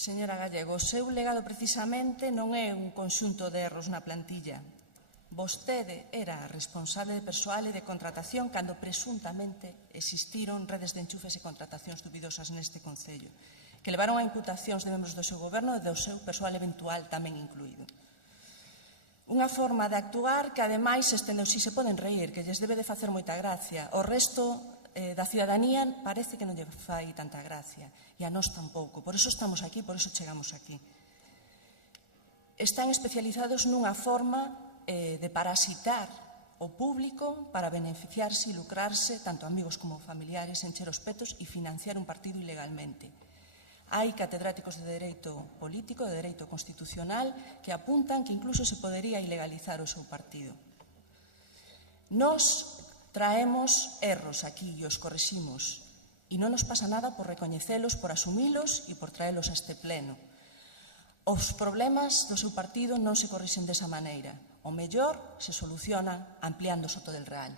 Señora Gallego, o seu legado precisamente non é un conxunto de erros na plantilla. Vostede era responsable de persoal e de contratación cando presuntamente existiron redes de enchufes e contratacións dubidosas neste Concello, que levaron a imputacións de membros do seu goberno e do seu persoal eventual tamén incluído. Unha forma de actuar que, ademais, si se poden reír, que lles debe de facer moita gracia. O resto da ciudadanía parece que non lle fai tanta gracia, e a nós tampouco. Por iso estamos aquí, por iso chegamos aquí. Están especializados nunha forma de parasitar o público para beneficiarse e lucrarse, tanto amigos como familiares, encher os petos e financiar un partido ilegalmente. Hai catedráticos de Dereito Político, de Dereito Constitucional, que apuntan que incluso se podería ilegalizar o seu partido. Nós traemos erros aquí e os correximos, e non nos pasa nada por recoñecelos, por asumilos e por traelos a este pleno. Os problemas do seu partido non se corrixen desa maneira. O mellor se soluciona ampliando Soto del Real.